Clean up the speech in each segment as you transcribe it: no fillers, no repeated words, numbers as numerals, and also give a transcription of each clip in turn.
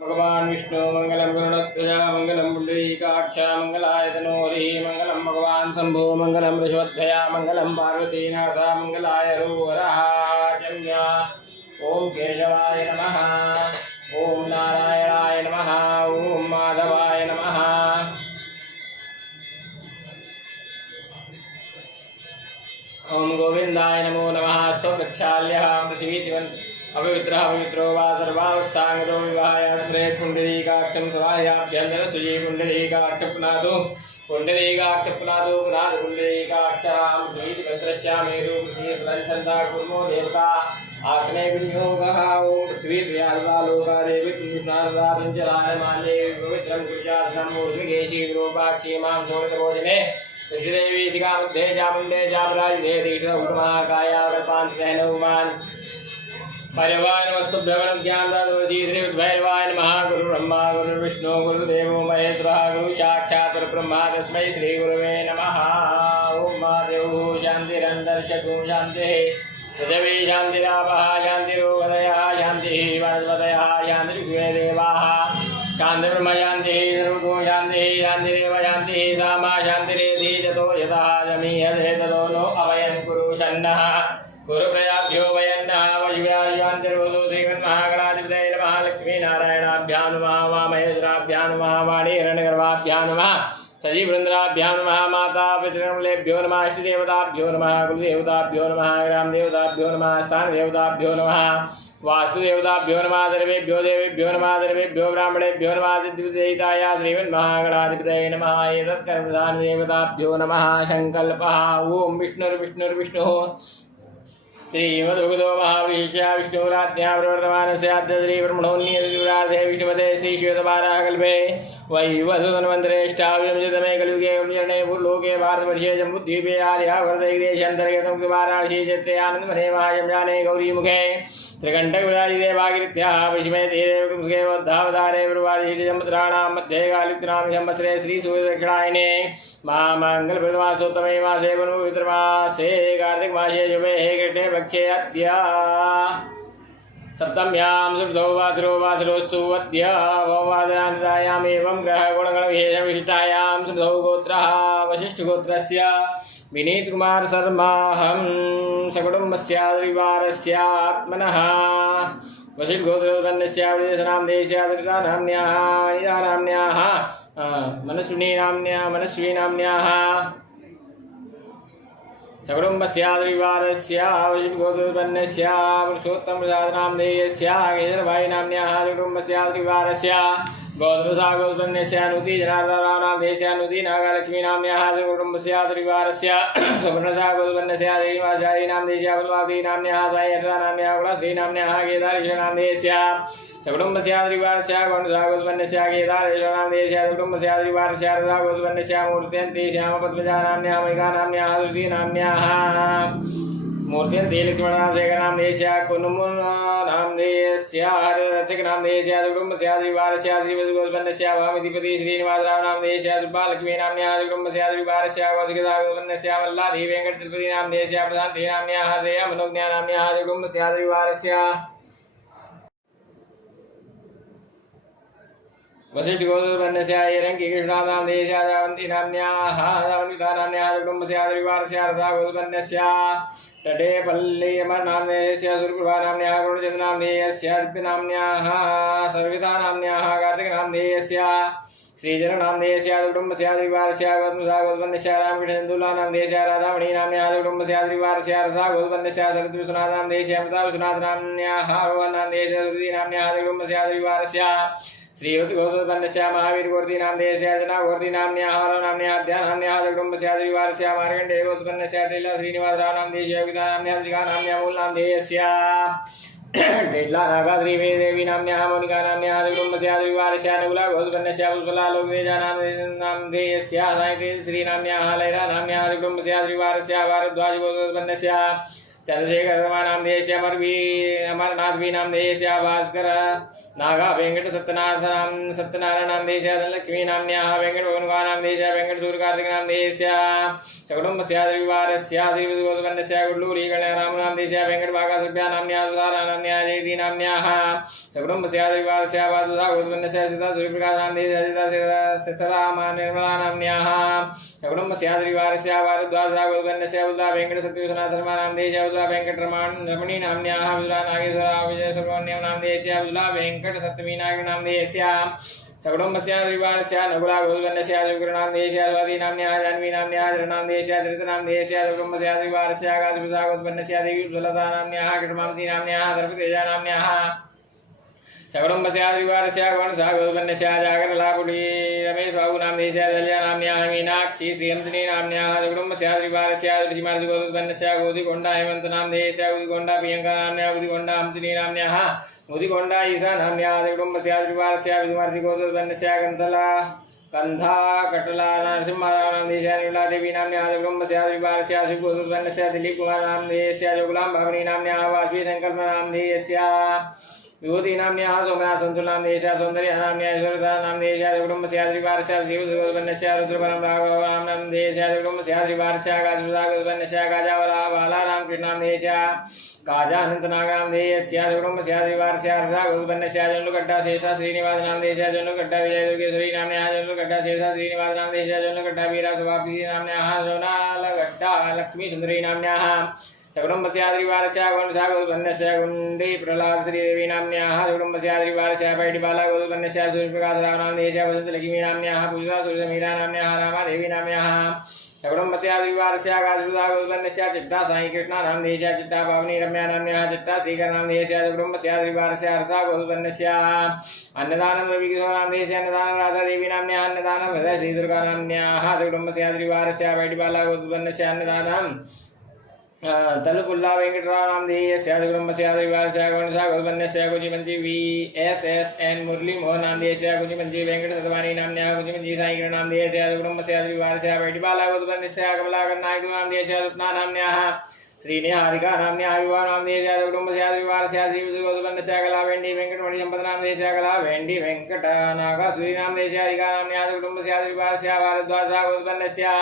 भगवान विष्णु मंगलम गरुड़ध्वज मंगलम पुंडरीकाक्ष मंगलायतनो हरिः मंगलम भगवान शंभो मंगलम वृषभध्वजा मंगलम पार्वतीनाथ मंगलाय हरः चन्द्र। ओम केशवाय नमः, ओम नारायणाय नमः, ओम माधवाय नमः। ओम गोविंदाय नमो नमः। स्वप्रक्षाल्यः पृथ्वी अवित्र पवित्रो वा सर्वावस्थांगतो विवाहाय स्मरेत् पुंडरीकाक्षं सवाह्याभ्यन्तरं सुजी पुंडरीकाक्षपुनादो पुंडरीकाक्षपुनादो पुनाद पुंडरीकाक्षां श्रीवस्त्रस्यामेरु पृथ्वीफलञ्छन्दा कुर्मो देवता आसने विनियोगः। ओम पृथ्वी प्रियादा लोका देवी पुण्यस्नादातञ्चराय माने पवित्रं कुर्यासनं मूर्ध्निकेशी विरूपाक्षी मां शोणितभोजने ऋषिदेवी शिखामध्ये चामुण्डे चामराजिधे दीक्षितौर्महाकाया कल्पान्तसहनौमान् भैरवाय नमस्तुभ्यं ज्ञानदातोऽसि श्रीभैरवाय नमः। गुरु ब्रह्मा गुरु विष्णु गुरुदेवो महेश्वरः गुरु साक्षात् परब्रह्म तस्मै श्रीगुरवे नमः। ओम महादेव शान्तिरन्तरिक्षं शान्तिः पृथिवी शान्तिरापः शान्तिरोगदयः शान्तिः वनस्पतयः शान्तिर्विश्वे देवाः शान्तिर्ब्रह्म शान्तिः सर्वतो शान्तिः शान्तिरेव शान्तिः सामा शान्तिरेधि ततो यतः जमीयते ततो नो अवयं कुरु शन्नः गुरु प्रजाभ्यो वयन्नः वशिव्याशान्तिर्वसु श्रीमन्महागणाधिपतये नमः। लक्ष्मीनारायणाभ्यां नमः, वामहेश्वराभ्यां नमः, वाणीहिरण्यगर्भाभ्यां नमः, सजीवृन्द्राभ्यां नमः, माता पितृमूलेभ्यो नमः, इष्टदेवताभ्यो नमः, कुलदेवताभ्यो नमः, ग्रामदेवताभ्यो नमः, स्थानदेवताभ्यो नमः, वास्तुदेवताभ्यो नमः, सर्वेभ्यो देवेभ्यो नमः, सर्वेभ्यो ब्राह्मणेभ्यो नमः, सिद्धिविजयिताय श्रीमन्महागणाधिपतये नमः, एतत्कर्मधानदेवताभ्यो नमः। संकल्पः ओम विष्णुर्विष्णुर्विष्णुः श्रीमद्भगवतो महावृषा विष्णुराज्ञा प्रवर्तमानस्याद्य श्रीब्रह्मणोन्नियतिराधे विष्णुपदे श्रीश्वेतवाराहकल्पे वैवस्वतन्वन्तरेष्टाविंशतमे कलियुगे निर्णय भूलोके भारतवर्षे जम्बूद्वीपे आर्यावर्तदेशान्तर्गतं वाराणसी क्षेत्रे आनन्दवने महायम्याने गौरीमुखे त्रिकण्टकविलासिते भागीरथ्याः पश्चिमे तीरे कुंसके बद्धावतारे प्रवादिष्टिसमुद्राणां मध्ये कालिक्तनाम संवत्सरे श्रीसूर्यदक्षिणायने महामङ्गलप्रदमासोत्तमे मासे पवित्रमासे कार्तिकमासे शुभे कृष्णे पक्षे अद्य सप्तम्यां सुब्धो वासरोस्तु अद्य भववादनान्तायाम् एवं ग्रहगुणगणविशेषविशिष्टायां सुब्धो गोत्रः वसिष्ठगोत्रस्य विनीत कुमार शर्माहं सकुटुम्बस्याद्रिवारस्य आत्मनः वसिष्ठगोत्रोत्पन्नस्य विदेशनामदेशादृतानाम्न्याः मनस्विनी नाम्न्याः सकुटुम्बस्याद्रिवारस्य वसिष्ठगोत्रोत्पन्नस्य पुरुषोत्तमप्रसादनामधेयस्य केशरभाई नाम्न्याः सकुटुम्बस्याद्रिवारस्य गोत्रसागोत्पन्नस्य नुति जनार्दनरावनामधेयस्य नुति नागलक्ष्मी नाम्न्याः सकुटुम्बस्याद्रिवारस्य सुवर्णसागोत्पन्नस्य देवीवाचारी नामधेयस्य बलवादी नाम्न्याः सायत्रा नाम्न्याः कुलश्री नाम्न्याः केदारेश्वरनामधेयस्य सकुटुम्बस्याद्रिवारस्य गौण्डसागोत्पन्नस्य केदारेश्वरनामधेयस्य सकुटुम्बस्याद्रिवारस्य रसागोत्पन्नस्य मूर्त्यन्ते श्यामपद्मजा नाम्न्याः मैका नाम्न्याः तुलसी नाम्न्याः मूर्त्यन्ते लक्ष्मणनामशेखरनामधेयस्य कुनुमुनामधेयस्य हरिरथिकनामधेयस्य सकुटुम्बस्याद्रिवारस्य श्रीवत्सगोत्पन्नस्य वामधिपति श्रीनिवासरावनामधेयस्य सुब्बालक्ष्मी नाम्न्याः सकुटुम्बस्याद्रिवारस्य कौशिकसागोत्पन्नस्य मल्लाधि वेङ्कटतिरुपति नामधेयस्य प्रशान्ति नाम्न्याः श्रेया मनोज्ञा नाम्न्याः सकुटुम्बस्याद्रिवारस्य वसिष्ठगोत्रोत्पन्नस्य ऐरङ्गी कृष्णानामधेयस्य श्रावन्ती नाम्न्याः श्रावन्विता नाम्न्याः सकुटुम्बस्याद्रिवारस्य रसागोत्पन्नस्य तटे पल्लीयमनामधेयस्य सुरप्रभा नाम्न्याः गुणचन्द्रनामधेयस्य दिव्यनाम्न्याः सर्विता नाम्न्याः कार्तिकनामधेयस्य श्रीजननामधेयस्य सकुटुम्बस्याद्रिवारस्य गौतमसागोत्पन्नस्य रामकृष्णन्दुलानामधेयस्य राधामणि नाम्न्याः सकुटुम्बस्याद्रिवारस्य रसागोत्पन्नस्य शरद्विश्वनाथनामधेयस्य अमृताविश्वनाथनाम्न्याः रोहन्नामधेयस्य श्रुतिनाम्न्याः सकुटुम्बस्याद्रिवारस्य श्रीवत्सगोत्रोत्पन्नस्य महावीरगोर्तीनामधेयस्य अर्चनागोर्तीनाम्न्याः हरनाम्न्याः ध्यानाम्न्याः सकुटुम्बस्याद्रिवारस्य मार्कण्डेयगोत्रोत्पन्नस्य टिल्ला श्रीनिवासरावनामधेयस्य योगितानामधेयस्य श्रीकानाम्न्याः मूलनामधेयस्य टिल्ला नागाद्रिवेदेवी नाम्न्याः मोनिकानाम्न्याः सकुटुम्बस्याद्रिवारस्य अनुकूलागोत्रोत्पन्नस्य पुष्पलालोकवेदानामधेयस्य साहित्ये श्रीनाम्न्याः लैलानाम्न्याः सकुटुम्बस्याद्रिवारस्य भारद्वाजगोत्रोत्पन्नस्य चंद्रशेखर नाम देश अमरनाथ भी नाम देश भास्कर नागा वेंकट सत्यनारायण नाम देश धनलक्ष्मी नाम्न्याः वेंकट भगवान नाम देश वेंकट सूर्य कार्तिक नाम देश सकुटुम्बस्य रविवारस्य श्रीगोत्पन्नस्य गुड्लूरी गणराम नाम देश वेंकट भागा सभ्या नाम्न्याः सुधारा नाम्न्याः जयति नाम्न्याः सकुटुम्बस्य रविवारस्य वासुधा गोत्पन्नस्य सीता सूर्यप्रकाश नाम देश सीताराम निर्मला नाम्न्याः सकुटुम्बस्य रविवारस्य भारद्वाज गोत्पन्नस्य उदा वेंकट सत्यविश्वनाथ शर्मा नाम देश उदा वेंकट रमणी नाम्न्याः उदा नागेश्वरा विजय सुब्रह्मण्यम नाम देश उदा वेंकट सप्तमी नाग नाम देश सकुटुम्बस्य रविवारस्य नकुला गोत्पन्नस्य शिवगुरुनाम देश स्वाति नाम्न्याः जाह्नवी नाम्न्याः जरनाम देश चरित नाम देश सकुटुम्बस्य रविवारस्य आकाशविशा गोत्पन्नस्य देवी सुलता नाम्न्याः कृष्णमांसी नाम्न्याः दर्पतेजा नाम्न्याः सकुटुम्बस्य रविवारस्य गणसा गोत्पन्नस्य जागरलापुटी रमेश बाबू नाम देश दल्या नाम्न्याः मीनाक्षी श्रीहंसिनी नाम्न्याः सकुटुम्बस्य रविवारस्य प्रतिमार्ज गोत्पन्नस्य गोदिकोंडा हेमंत नाम देश गोदिकोंडा प्रियंका नाम्न्याः गोदिकोंडा हंसिनी नाम्न्याः गोदिकोंडा ईसा नाम्न्याः सकुटुम्बस्य रविवारस्य विधुमार्जि गोत्पन्नस्य कंधा कटला नरसिंहराव नाम देश निर्मला देवी नाम्न्याः सकुटुम्बस्य रविवारस्य शिवगोत्पन्नस्य दिलीप कुमार नाम देश जोगुलाम भावनी नाम्न्याः वासवी संकल्प नाम देश विभूति नाम्न्याः सोमनाथ संतुल नाम देश सौंदर्य नाम्न्याः ईश्वरता नाम देश सकुटुम्बस्य रविवारस्य शिवगोत्पन्नस्य रुद्रपरम राघव नाम देश सकुटुम्बस्य रविवारस्य आकाशगोत्पन्नस्य गाजावला बाला रामकृष्ण नाम देश काजा अनंत नाग नाम देश सकुटुम्बस्य रविवारस्य हर्षा गोत्पन्नस्य जन्नुकट्टा शेषा श्रीनिवास नाम देश जन्नुकट्टा विजय दुर्गेश्वरी नाम्न्याः जन्नुकट्टा शेषा श्रीनिवास नाम देश जन्नुकट्टा वीरा सुभाप्ति नाम्न्याः जोनालगट्टा लक्ष्मी सुंदरी नाम्न्याः सकुटुम्बस्य रविवारस्य गणसा गोत्पन्नस्य गुंडी प्रहलाद श्रीदेवी नाम्न्याः सकुटुम्बस्य रविवारस्य पैटिबाला गोत्पन्नस्य सूर्यप्रकाश राव नाम देश वसंतलक्ष्मी नाम्न्याः पूजिता सूर्यसमीरा नाम्न्याः रामादेवी नाम्न्याः सकुटुम्बस्य रविवारस्य आकाशविशा गोत्पन्नस्य चिट्टा साई कृष्णा नाम देश चिट्टा पावनी रम्या नाम्न्याः चिट्टा श्रीकर नाम देश सकुटुम्बस्य रविवारस्य हर्षा गोत्पन्नस्य अन्नदानं रविकिशोर नाम देश अन्नदानं राधा देवी नाम्न्याः अन्नदानं हृदय श्रीदुर्गा नाम्न्याः सकुटुम्बस्य रविवारस्य पैटिबाला गोत्पन्नस्य अन्नदानं तलुपुल्ला वेंकटराव नाम देश सकुटुम्बस्य रविवारस्य गणसा गोत्पन्नस्य कुचिमंजी VSSN मुरली मोहन नाम देश कुचिमंजी वेंकट सतवानी नाम्न्याः कुचिमंजी साईकर नाम देश सकुटुम्बस्य रविवारस्य पैटिबाला गोत्पन्नस्य कमलाकर नायक नाम देश सुप्ना नाम्न्याः श्रीनिहारिका नाम्न्याः विवाह नाम देश सकुटुम्बस्य रविवारस्य श्रीगोत्पन्नस्य कला वेंडी वेंकटमणि संपद नाम देश कला वेंडी वेंकट नागासुरी नाम देश हरिका नाम्न्याः सकुटुम्बस्य रविवारस्य भारद्वाज गोत्पन्नस्य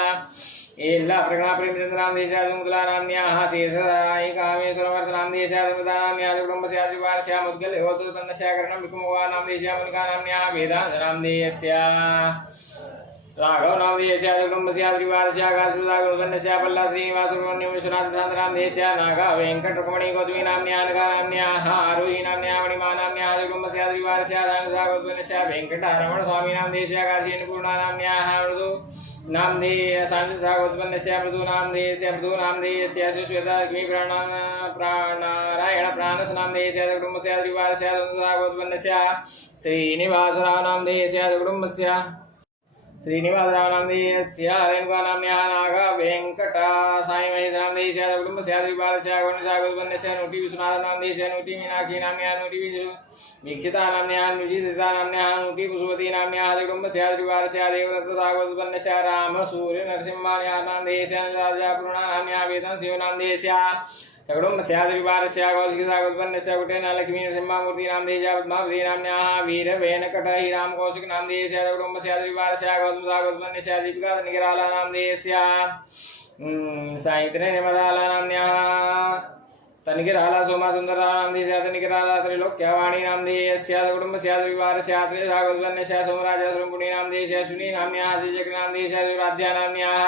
एल्ला प्रगणा प्रेमचंद्र नाम देश मुदला नाम्न्याः शेषसाई कामेश्वरवर्त नाम देश मुदा नाम्न्याः सकुटुम्बस्य रविवारस्य मुद्गल गोत्पन्नस्य कर्णं विकुमोगा नाम देश मुनिका नाम्न्याः वेदांत नाम देश राघव नाम देश सकुटुम्बस्य रविवारस्य आकाशविशा गोत्पन्नस्य पल्ला श्रीनिवास सुब्रह्मण्यम विश्वनाथ प्रशांत नाम देश नागा वेंकट रुक्मणी गौतमी नाम्न्याः नगा नाम्न्याः आरोही नाम्न्याः मणिमा नाम्न्याः सकुटुम्बस्य रविवारस्य धानुषा गोत्पन्नस्य वेंकटरमण स्वामी नाम देश काशी अन्नपूर्णा नाम्न्याः मृदु नाम देश सांसा गोत्पन्नस्य मृदु नाम देश सुश्वेता लक्ष्मी प्राणारायण प्राणस नाम देश सकुटुम्बस्य रविवारस्य संसा गोत्पन्नस्य श्रीनिवासराव नाम देश सकुटुम्बस्य श्रीनिवासराव नाम देश रेणुका नाम्न्याः नागा वेंकट साई महेश नाम देश सकुटुम्बस्य रविवारस्य गणसा गोत्पन्नस्य नूटी विश्वनाथ नाम देश नूटी मीनाक्षी नाम्न्याः नूटी वीक्षिता नाम्न्याः नुजिता नाम्न्याः नूटी पुष्पवती नाम्न्याः सकुटुम्बस्य रविवारस्य देवदत्तसा गोत्पन्नस्य राम सूर्य नरसिंहान्याः नाम देश राजापूर्णा नाम्न्याः वेदं शिव नाम देश सकुटुम्बस्य रविवारस्य कौशिकसा गोत्पन्नस्य कुटेन लक्ष्मी नरसिंहमूर्ति नाम देश पद्मावती नाम्न्याः वीर वेनकट हिराम कौशिक नाम देश सकुटुम्बस्य रविवारस्य गौतमसा गोत्पन्नस्य दीपिका निगराला नाम देश साहित्रे निमदाला नाम्न्याः तनिकिराला सोमा सुंदरा नाम देश तनिकिराला त्रैलोक्यवाणी नाम देश सकुटुम्बस्य रविवारस्य त्रयसा गोत्पन्नस्य सोमराज श्रृंगुणी नाम देश सुनी नाम्न्याः श्रीचक्र नाम देश सुराध्या नाम्न्याः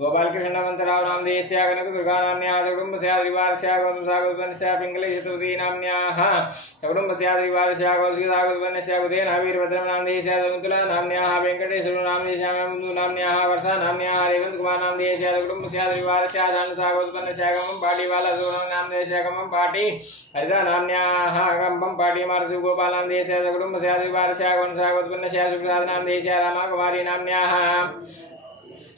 गोपालकृष्णवन्तराव नाम देश कनकदुर्गा नाम्न्याः सकुटुम्बस्य रविवारस्य गौतमसा गोत्पन्नस्य पिंगले चतुर्थी नाम्न्याः सकुटुम्बस्य रविवारस्य कौशिकसा गोत्पन्नस्य बुधेन वीरभद्रम नाम देश शकुन्तला नाम्न्याः वेंकटेश्वर नाम देश मुन्दु नाम्न्याः वर्षा नाम्न्याः रेवंत कुमार नाम देश सकुटुम्बस्य रविवारस्य सांसा गोत्पन्नस्य गमं पाटीवाला सोनम नाम देश गमं पाटी हरिता नाम्न्याः गमं पाटी मारुति गोपाल नाम देश सकुटुम्बस्य रविवारस्य गणसा गोत्पन्नस्य सुप्रसाद नाम देश रामा कुमारी नाम्न्याः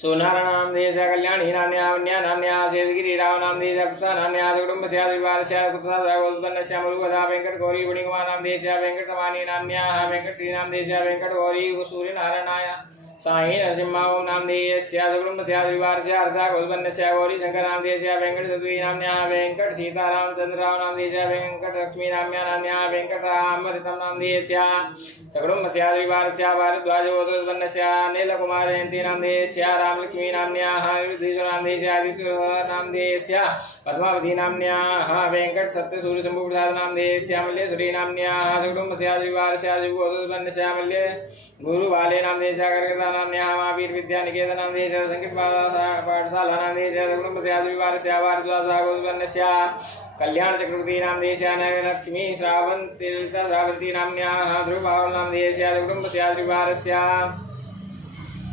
सोनारा नाम देश कल्याणी नाम्न्याः वन्या नाम्न्याः शेषगिरिराव नाम देश पुष्पा नाम्न्याः सकुटुम्बस्य रविवारस्य कुत्सा गोत्पन्नस्य मुरुगधा वेंकट गौरी गुणिकुमार नाम देश वेंकटरमाणी नाम्न्याः वेंकट श्री नाम देश वेंकट गौरी सूर्यनारायणाय साई नरसिंह ओम नामधेयस्य सकुटुम्बस्याद्रिवारस्य हर्षागोत्पन्नस्य गौरीशंकर नामधेयस्य वेंकटसुतवी नाम्न्याः वेंकट सीतारामचंद्रराव नामधेयस्य वेंकटलक्ष्मी नाम्न्याः वेंकटरामरितं नामधेयस्य सकुटुम्बस्याद्रिवारस्य भारद्वाजगोत्पन्नस्य नीलकुमार जयंती नामधेयस्य रामलक्ष्मी नाम्न्याः युधिष्ठिर नामधेयस्य आदित्य नामधेयस्य पद्मावती नाम्न्याः वेंकट सत्यसूर्यशंभुप्रसाद नामधेयस्य मल्लेश्वरी नाम्न्याः सकुटुम्बस्याद्रिवारस्य गोत्पन्नस्य मल्ले गुरुवाले नामधेयस्य कर्कता नाम्न्याः महावीर विद्या निकेतन नामधेयस्य संगीत पाठशाला नामधेयस्य सकुटुम्बस्याद्रिवारस्य भारद्वाजः गोत्पन्नस्य कल्याण चक्रवर्ती नामधेयस्य लक्ष्मी श्रावंती श्रावंती नाम्न्याः ध्रुवबाहुल नामधेयस्य सकुटुम्बस्याद्रिवारस्य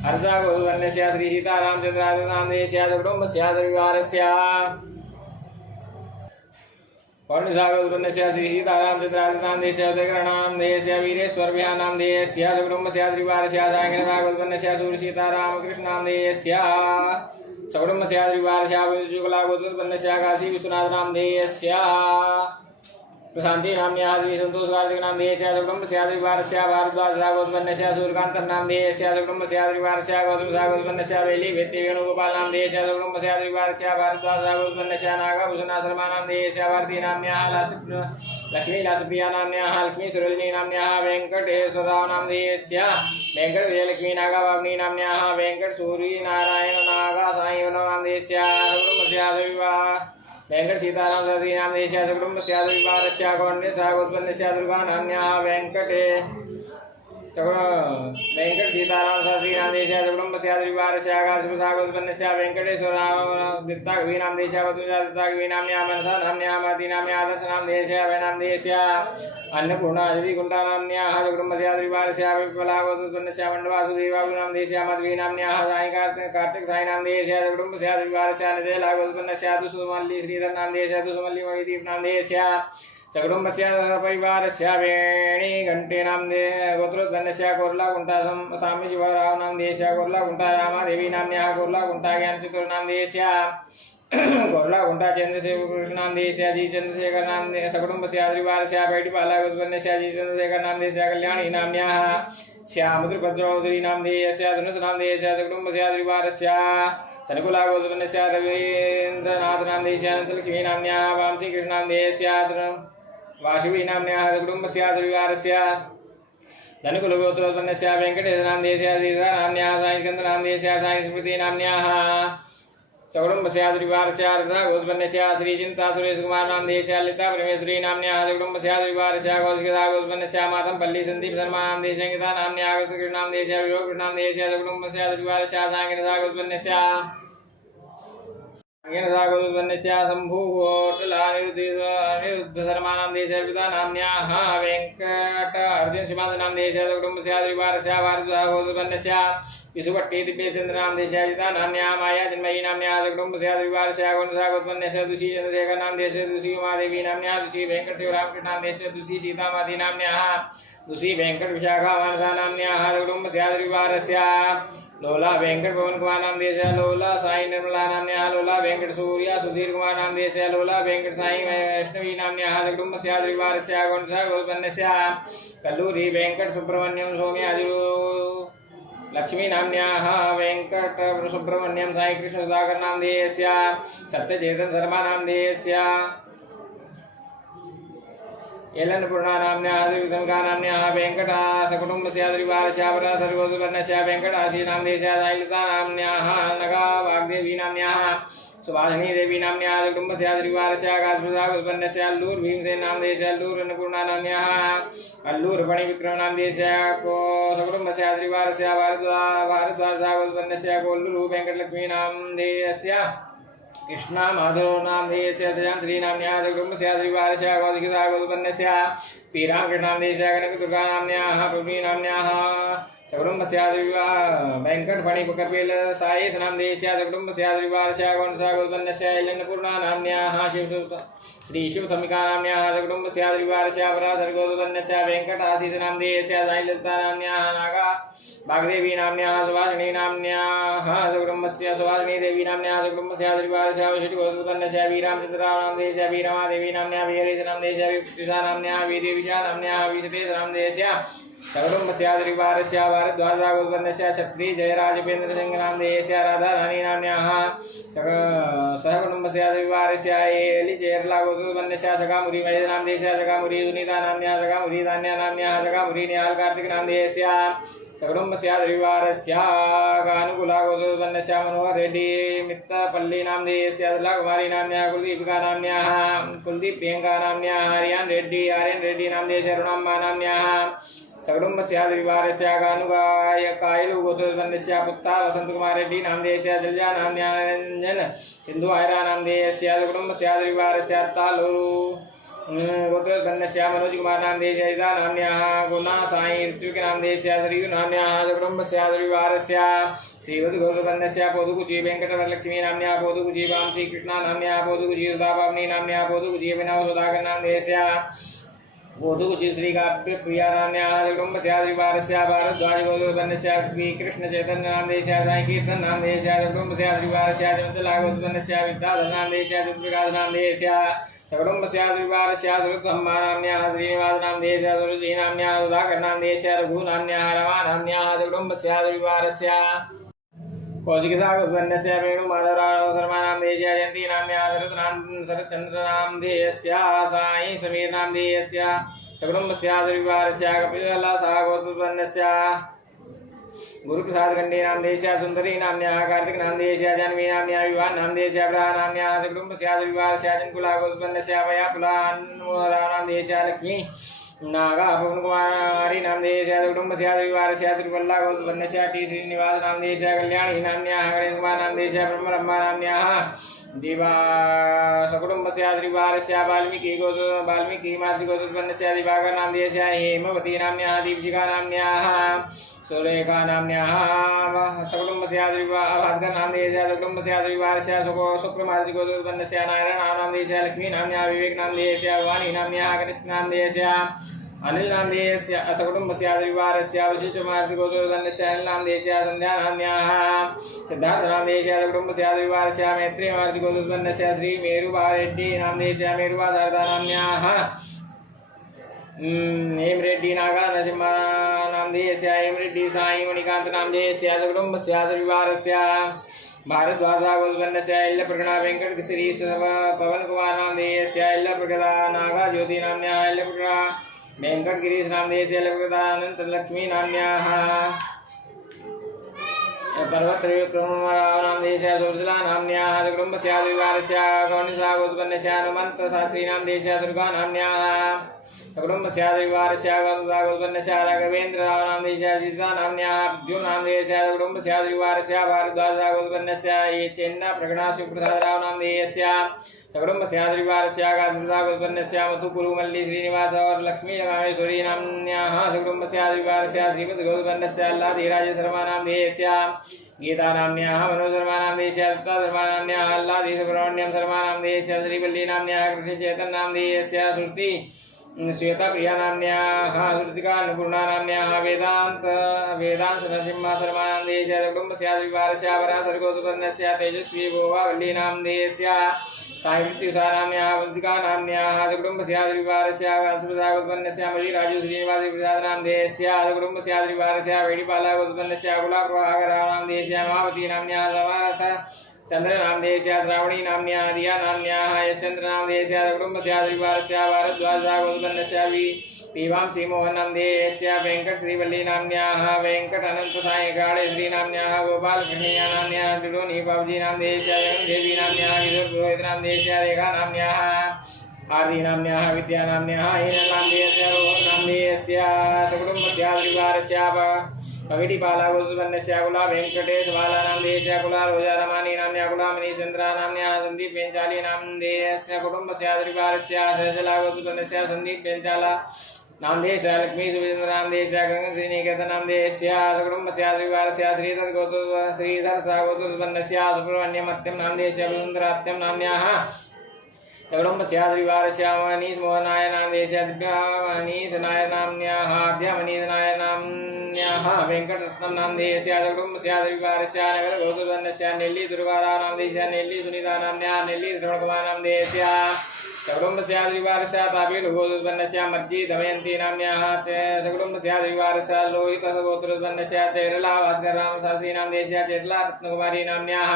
हर्षा गोत्पन्नस्य श्री सीतारामचंद्र नामधेयस्य सकुटुम्बस्याद्रिवारस्य पौर्णिसागोत्पन्नस्य श्री सीतारामचंद्रादिनामधेयस्य उदयकरणामधेयस्य वीरेश्वरविहार नामधेयस्य सकुटुम्बस्याद्रिवारस्य सायंकरणागोत्पन्नस्य सूर्यसीतारामकृष्ण नामधेयस्य सकुटुम्बस्याद्रिवारस्य शुक्लागोत्पन्नस्य काशी विश्वनाथ नामधेयस्य प्रशांति नाम्न्याः श्री संतोष कार्तिक नामधेयस्य सकुटुम्बस्याद्रिवारस्य भारद्वाजः गोत्पन्नस्य सूर्यकांत नामधेयस्य सकुटुम्बस्याद्रिवारस्य गौतमसागोत्पन्नस्य वेली वेत्ति वेणुगोपाल नामधेयस्य सकुटुम्बस्याद्रिवारस्य भारद्वाजः गोत्पन्नस्य नागाभूषणा शर्मा नामधेयस्य भारती नाम्न्याः लक्ष्मी लासप्रिया नाम्न्याः लक्ष्मी सुरलिनी नाम्न्याः वेंकटेश्वरराव नामधेयस्य वेंकट विजयलक्ष्मी नागाबावनी नाम्न्याः वेंकट सूर्यनारायण नागा साई नामधेयस्य सकुटुम्बस्याद्रिवारस्य वेंकट सीताराम सरस्वती नामधेयस्य सकुटुम्बस्याद्रिवारस्य कौंडिन्यसागोत्पन्नस्य दुर्गा नाम्न्याः वेंकटे वेंकट सीताराम सरस्वती नामधेयस्य सकुटुम्बस्याद्रिवारस्य आकाशसागोत्पन्नस्य वेंकटेश्वरराव दत्ताकवि नामधेयस्य पद्मजादत्ताकवि नाम्न्याः मनसा नाम्न्याः माती नाम्न्याः आदर्श नामधेयस्य अभय नामधेयस्य अन्नपूर्णा अदितिकुण्ठा नाम्न्याः सकुटुम्बस्याद्रिवारस्य विप्लवागोत्पन्नस्य मण्डवासुदेवाबु नामधेयस्य मध्वी नाम्न्याः साई कार्तिक साई नामधेयस्य सकुटुम्बस्याद्रिवारस्य निजलागोत्पन्नस्य दुसुमल्ली श्रीधर नामधेयस्य दुसुमल्ली मणिदीप नामधेयस्य सकुटुम्बस्य परिवारस्य वेणी घंटे गोत्रोत्पन्नस्य कोर्लाकुण्ठा स्वामी शिवराव नामधेयस्य कोर्लाकुण्ठा रामादेवी नाम्न्याः कोर्लाकुण्ठा ज्ञानचतुर नामधेयस्य कोर्लाकुण्ठा चंद्रशेखर नामधेयस्य जी चंद्रशेखर नामधेयस्य सकुटुम्बस्याद्रिवारस्य बैठिपाला गोत्पन्नस्य जी चंद्रशेखर नामधेयस्य कल्याणी नाम्न्याः श्यामद्रभद्रौदरी नामधेयस्य धनुष नामधेयस्य सकुटुम्बस्याद्रिवारस्य सनकुला गोत्पन्नस्य रवीन्द्रनाथ नामधेयस्य अनन्तलक्ष्मी नाम्न्याः वामसी कृष्ण नामधेयस्य वासवी नाम्न्याः सकुटुम्बस्याद्रिवारस्य धनुकुलगोत्रोत्पन्नस्य वेंकटेश नामधेयस्य सीता नाम्न्याः साईस्कंद नामधेयस्य साई स्मृति नाम्न्याः सकुटुम्बस्याद्रिवारस्य अर्धगोत्पन्नस्य श्रीचिंता सुरेश कुमार नामधेयस्य ललिता परमेश्वरी नाम्न्याः सकुटुम्बस्याद्रिवारस्य कौशिकगोत्पन्नस्य मातंपल्ली संदीप शर्मा नामधेयस्य अंकिता नाम्न्याः कृष्ण नामधेयस्य विभव कृष्ण नामधेयस्य सकुटुम्बस्याद्रिवारस्य साङ्गेनसागोत्पन्नस्य सागोत्पन्नस्य शम्भुकोटला निरुद्ध शर्मा नामधेयस्य पिता नाम्न्याः वेंकट अर्जुन सीमांत नामधेयस्य सकुटुम्बस्याद्रिवारस्य भारद्वाजगोत्पन्नस्य विशुभट्टी दिव्यचंद्र नामधेयस्य अजिता नाम्न्याः माया जन्मयी नाम्न्याः सकुटुम्बस्याद्रिवारस्य गोविंदसागोत्पन्नस्य दुषी चंद्रशेखर नामधेयस्य दुषी उमादेवी नाम्न्याः दुषी वेंकट शिवरामकृष्ण नामधेयस्य दुषी सीतामाती नाम्न्याः दुषी वेंकट विशाखा मानसा नाम्न्याः सकुटुम्बस्याद्रिवारस्य लोला वेंकट पवन कुमार नामधेयस्य लोला साई निर्मला नाम्न्याः लोला वेंकट सूर्या सुधीर कुमार नामधेयस्य लोला वेंकट साई वैष्णवी नाम्न्याः सकुटुम्बस्याद्रिवारस्य गोविंदसागोत्पन्नस्य कल्लूरी वेंकट सुब्रह्मण्यम सौम्यादिरो लक्ष्मी नाम्न्याः वेंकट सुब्रह्मण्यम साई कृष्ण सुधाकर नामधेयस्य सत्यचेतन शर्मा नामधेयस्य येलन्नपूर्णा नाम्न्याः श्रीविधमिका नाम्न्याः वेंकट सकुटुम्बस्याद्रिवारस्य पराशरगोत्पन्नस्य वेंकटाशी नामधेयस्य साईलता नाम्न्याः नगा वाग्देवी नाम्न्याः सुभाषिणी देवी नाम्न्याः सकुटुम्बस्याद्रिवारस्य आकाशप्रसागोत्पन्नस्य allure Bhimsen नामधेयस्य allure Annapurna नाम्न्याः allure फणिविक्रम नामधेयस्य सकुटुम्बस्याद्रिवारस्य भारद्वाजगोत्पन्नस्य Kolluru Venkatalakshmi नामधेयस्य Krishna Madhav नामधेयस्य सजान श्री नाम्न्याः सकुटुम्बस्याद्रिवारस्य कौशिकसागोत्पन्नस्य पीरामकृष्ण नामधेयस्य कनकदुर्गा नाम्न्याः पद्मिनी नाम्न्याः सकुटुम्बस्याद्रिवारस्य वेंकट फणिकपिल सायेश नामधेयस्य सकुटुम्बस्याद्रिवारस्य गोविंदसागोत्पन्नस्य येलन्नपूर्णा नाम्न्याः श्री शिवतमिका नाम्न्याः सकुटुम्बस्याद्रिवारस्य पराशरगोत्पन्नस्य वेंकटाशीष नामधेयस्य साईलता नाम्न्याः नागा वाग्देवी नाम्न्याः सुभाषिणी नाम्न्याः सकुटुम्बस्य सुभाषिणी देवी नाम्न्याः सकुटुम्बस्याद्रिवारस्य वशिष्ठगोत्पन्नस्य वीरामचंद्रराव नामधेयस्य वीरमादेवी नाम्न्याः वीरेश नामधेयस्य विपुत्रिषा नाम्न्याः वीदेविषा नाम्न्याः विशतेश नामधेयस्य सकुटुम्बस्याद्रिवारस्य भारद्वाजागोत्पन्नस्य क्षत्रिय जयराजपेन्द्रसिंहनामधेयस्य राधारानी नाम्न्याः सहकुटुम्बस्याद्रिवारस्य एलिचेर्लागोत्पन्नस्य सखामुरी महेशनामधेयस्य सखामुरी सुनीता नाम्न्याः सखामुरी धान्या नाम्न्याः सखामुरी निहाल कार्तिकनामधेयस्य सकुटुम्बस्याद्रिवारस्य कानुकुलागोत्पन्नस्य मनोहर रेड्डी मित्तपल्ली नामधेयस्य कुमारी नाम्न्याः कुलदीपिका नाम्न्याः कुलदीप प्रियंका नाम्न्याः आर्यन रेड्डी नामधेयस्य अरुणाम्मा नाम्न्याः सकुटुम्बस्याद्रिवारस्य कानुकायकायलु गोत्रोत्पन्नस्य पुत्ता वसन्तकुमार रेड्डी नामधेयस्य जल्या नाम्न्याः सिन्धु आयरा नामधेयस्य सकुटुम्बस्याद्रिवारस्य तालूरु गोत्रोत्पन्नस्य मनोज कुमार नामधेयस्य इदा नाम्न्याः गुणा साई ऋत्विक नामधेयस्य सरयू नाम्न्याः सकुटुम्बस्याद्रिवारस्य श्रीवद् गोत्रोत्पन्नस्य पोदुकुजी वेंकटवरलक्ष्मी नाम्न्याः पोदुकुजी वांसी कृष्णा नाम्न्याः पोदुकुजी सुधापावनी नाम्न्याः पोदुकुजी अभिनव सुधाकर नामधेयस्य पोदुकुजी श्रीकाव्य प्रिया नाम्न्याः सकुटुम्बस्याद्रिवारस्य भारद्वाज गोत्रोत्पन्नस्य कृष्ण चैतन्य नामधेयस्य साई कीर्तन नामधेयस्य सकुटुम्बस्याद्रिवारस्य जयन्तला गोत्रोत्पन्नस्य विद्याधर नामधेयस्य दुर्प्रकाश नामधेयस्य सकुटुम्बस्याद्रिवारस्य सुरतम्मा नाम्न्याः श्रीनिवास नामधेयस्य सुरुचि नाम्न्याः सुधाकर नामधेयस्य रघु नाम्न्याः रमा नाम्न्याः सकुटुम्बस्याद्रिवारस्य कौशिकसागोत्पन्नस्य वेणुमाधवराव शर्मा नामधेयस्य जयन्ती नाम्न्याः शरत्चन्द्र नामधेयस्य साई समीर नामधेयस्य सकुटुम्बस्याद्रिवारस्य कपिलसागोत्पन्नस्य गुरुप्रसाद खंडे नामधेयस्य सुंदरी नाम्न्याः कार्तिक नामधेयस्य जानवी नाम्न्याः विवाह नामधेयस्य प्रभा नाम्न्याः सकुटुम्बस्याद्रिवारस्य जन्कुलागोत्पन्नस्य वयापुलान्मोहरा नामधेयस्य लक्ष्मी नागा पवनकुमारी नामधेयस्य सकुटुम्बस्याद्रिवारस्य त्रिपल्लागोत्पन्नस्य टी श्रीनिवास नामधेयस्य कल्याणी नाम्न्याः गणेशकुमार नामधेयस्य ब्रह्मरम्मा नाम्न्याः दिवा सकुटुम्बस्याद्रिवारस्य वाल्मीकि मातृगोत्पन्नस्य दिवाकर नामधेयस्य हेमवती नाम्न्याः दीपशिखा नाम्न्याः सुरेखा नाम्न्याः भास्कर नामधेयस्य सकुटुम्बस्याद्रिवारस्य शुक्रमातृगोत्पन्नस्य नारायण नामधेयस्य लक्ष्मी नाम्न्याः विवेक नामधेयस्य वाणी नाम्न्याः कनिष्ठ नामधेयस्य अनिल नामधेयस्य सकुटुम्बस्याद्रिवारस्य वशिष्ठमातृगोत्पन्नस्य अनिल नामधेयस्य संध्या नाम्न्याः सिद्धार्थ नामधेयस्य सकुटुम्बस्याद्रिवारस्य मैत्री मातृगोत्पन्नस्य श्री मेरुबा रेड्डी नामधेयस्य मेरुबा शारदा नाम्न्याः हेम रेड्डी नागा नरसिम्हा नामधेयस्य हेम रेड्डी साई मणिकांत नामधेयस्य सकुटुम्बस्याद्रिवारस्य भारद्वाजागोत्पन्नस्य इल्लप्रगणा वेंकटगिरी पवन कुमार नामधेयस्य इल्लप्रगदा नागा ज्योति नाम्न्याः इल्लप्रगदा वेंकटगिरीश नामधेयस्य इल्लप्रगदा अनंतलक्ष्मी नाम्न्याः पर्वतविक्रमराव नामधेयस्य सुरजला नाम्न्याः सकुटुम्बस्याद्रिवारस्य गौणिसागोत्पन्नस्य हनुमंत शास्त्री नामधेयस्य दुर्गा नाम्न्याः सकुटुम्बस्याद्रिवारस्य गोत्पन्नस्य राघवेन्द्रराव नामधेयस्य सीता नाम्न्याः विद्युत नामधेयस्य सकुटुम्बस्याद्रिवारस्य भारद्वाजागोत्पन्नस्य ये चेन्न प्रगणा शिवप्रसादराव नामधेयस्य सकुटुम्बस्याद्रिवारस्य काशीप्रसादगोत्पन्नस्य मधुकुरुमल्ली श्रीनिवास और लक्ष्मी रामेश्वरी नाम्न्याः सकुटुम्बस्याद्रिवारस्य श्रीपतिगोत्पन्नस्य अल्लाधीराज शर्मा नामधेयस्य गीता नाम्न्याः मनोज शर्मा नामधेयस्य दत्ता शर्मा नाम्न्याः अल्लाधीश सुब्रह्मण्यम शर्मा नामधेयस्य श्रीवल्ली नाम्न्याः कृष्ण चैतन्य नामधेयस्य श्रुति श्वेता प्रिया नाम्न्याः श्रुतिका अन्नपूर्णा नाम्न्याः वेदांत नरसिम्हा शर्मा नामधेयस्य सकुटुम्बस्याद्रिवारस्य पराशरगोत्पन्नस्य तेजस्वी भोगावल्ली नामधेयस्य साहित्य उषा नाम्न्याः वंशिका नाम्न्याः सकुटुम्बस्याद्रिवारस्य काशीप्रसादगोत्पन्नस्य मणिराजु श्रीनिवास प्रसाद नामधेयस्य सकुटुम्बस्याद्रिवारस्य वेणिपालागोत्पन्नस्य कुलाप्रभाकरराव नामधेयस्य महावती नाम्न्याः सवार्थ चंद्र नामधेयस्य श्रावणी नाम्न्याः दिया नाम्न्याः यशचंद्र नामधेयस्य सकुटुम्बस्याद्रिवारस्य भारद्वाजागोत्पन्नस्य पीवांसी मोहन नामधेयस्य वेंकट श्रीवल्ली नाम्न्याः वेंकट अनंत साई गाड़े श्री नाम्न्याः गोपाल कृष्णिया नाम्न्याः त्रिडोनी बाबूजी नामधेयस्य देवी नाम्न्याः किशोर पुरोहित नामधेयस्य रेखा नाम्न्याः आदि नाम्न्याः विद्या नाम्न्याः हीन नामधेयस्य रोहन नामधेयस्य सकुटुम्बस्याद्रिवारस्य पगटिपालागोत्पन्नस्य कुला वेंकटेश बाला नामधेयस्य कुला रोजा रमानी नाम्न्याः कुला मनीचंद्रा नाम्न्याः संदीप पेंचाली नामधेयस्य कुटुम्बस्याद्रिवारस्य सजलागोत्पन्नस्य संदीप पेंचाला नामधेयस्य लक्ष्मी सुविंद्र नामधेयस्य गंगन श्रीनिकेतन नामधेयस्य सकुटुम्बस्याद्रिवारस्य श्रीधर सागोत्पन्नस्य सुब्रह्मण्यमत्यम नामधेयस्य वसुंधरात्यम नाम्न्याः सकुटुम्बस्याद्रिवारस्य मनीष मोहनाय नामधेयस्य दिव्यामनीष नायर नाम्न्याः आद्यमनीष नायर नाम्न्याः वेंकटरत्नम नामधेयस्य सकुटुम्बस्याद्रिवारस्य नगरगोत्पन्नस्य नेल्ली दुर्गाराव नामधेयस्य नेल्ली सुनीता नाम्न्याः नेल्ली श्रवणकुमार नामधेयस्य सकुटुम्बस्याद्रिवारस्यातापीलुगोत्पन्नस्या मज्जी दमयन्ती नाम्न्याः सकुटुम्बस्याद्रिवारस्या लोहितसगोत्रोत्पन्नस्या चैरला भास्कररामशास्त्री नामधेयस्या चैरला रत्नकुमारी नाम्न्याः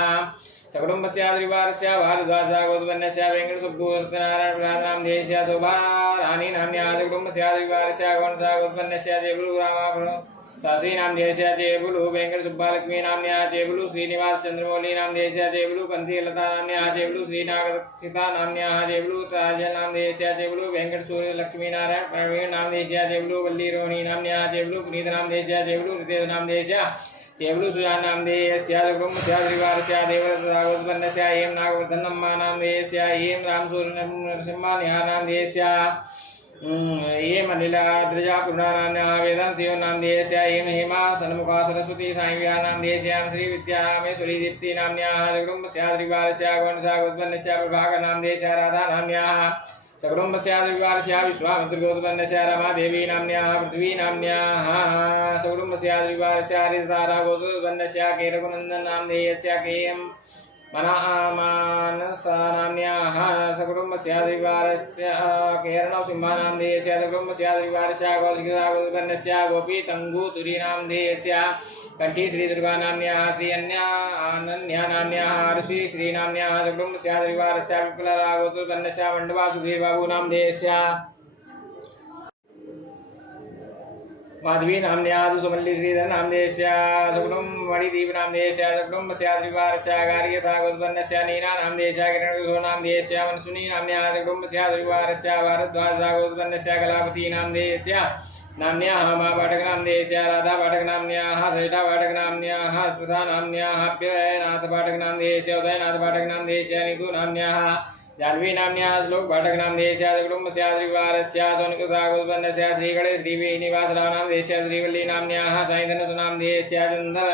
सकुटुम्बस्याद्रिवारस्या भारद्वाजगोत्पन्नस्या वेङ्कटसुब्बुसत्यनारायण प्रसाद नामधेयस्या शोभा रानी नाम्न्याः सकुटुम्बस्याद्रिवारस्या गौणसागोत्पन्नस्या जयबुलुरामा शास्त्री नामधेयस्या चेबुलु वेंकट सुब्बालक्ष्मी नाम्न्याः चेबुलु श्रीनिवास चंद्रमौली नामधेयस्या चेबुलु कंथी लता नाम्न्याः चेबुलु श्रीनागक्षिता नाम्न्याः चेबुलु राजन नामधेयस्या चेबुलु वेंकट सूर्य लक्ष्मी नारायण प्रवीण नामधेयस्या चेबुलु वल्ली रोहिणी नाम्न्याः चेबुलु पुनीत नामधेयस्या चेबुलु रितेश नामधेयस्या चेबुलु सुजान नामधेयस्या सकुटुम्बस्याद्रिवारस्या देवरत्नरागोत्पन्नस्या एं नागवर्धनम्मा नामधेयस्या एं रामसूर्य नरसिंहा निहार नामधेयस्या ये मनिलाद्रजा पुराणान्याः वेदांसियो नामधेयस्या एं हेमा सन्मुखा सरस्वती साईव्या नामधेयस्यां श्री विद्यामेश्वरी दीप्ति नाम्न्याः सकुटुम्बस्याद्रिवारस्या गौणसागोत्पन्नस्या प्रभाकर नामधेयस्या राधा नाम्न्याः सकुटुम्बस्याद्रिवारस्या विश्वामित्रगोत्पन्नस्या रमादेवी नाम्न्याः पृथ्वी नाम्न्याः सकुटुम्बस्याद्रिवारस्या हरितारागोत्पन्नस्या केरकुनन्दन नामधेयस्या केयं मनामानसा नाम्न्याः सकुटुम्बस्याद्रिवारस्य केरणसिंहा नामधेयस्या सकुटुम्बस्याद्रिवारस्या कौशिकागोत्पन्नस्या गोपीतङ्गुतुरी नामधेयस्या कंठी श्री दुर्गा नाम्न्याः श्री अनन्या नाम्न्याः ऋषि श्री नाम्न्याः सकुटुम्बस्याद्रिवारस्या विपुलरागोत्पन्नस्या मण्डवा सुधीरबाबू नामधेयस्या माधवी नाम्न्याः सुमल्ली श्रीधर नामधेयस्या सकुटुम्बमणिदीप नामधेयस्या सकुटुम्बस्याद्रिवारस्या गार्ग्यसागोत्पन्नस्या नीना नामधेयस्या किरणकुसुम नामधेयस्या मनसुनी नाम्न्याः सकुटुम्बस्याद्रिवारस्या भारद्वाजसागोत्पन्नस्या कलावती नामधेयस्या नाम्न्याः मा पाठक नामधेयस्या राधा पाठक नाम्न्याः सरिता पाठक नाम्न्याः तथा नाम्न्याः अप्ययनाथ पाठक नामधेयस्या उदयनाथ पाठक नामधेयस्या नीतू नाम्न्याः जाह्नवी नाम्न्याः श्लोक पाठक नामधेयस्या सकुटुम्बस्याद्रिवारस्या सोनिकसागोत्पन्नस्या श्रीगणे श्रीनिवासराव नामधेयस्या श्रीवल्ली नाम्न्याः साईधनुषु नामधेयस्या चन्दर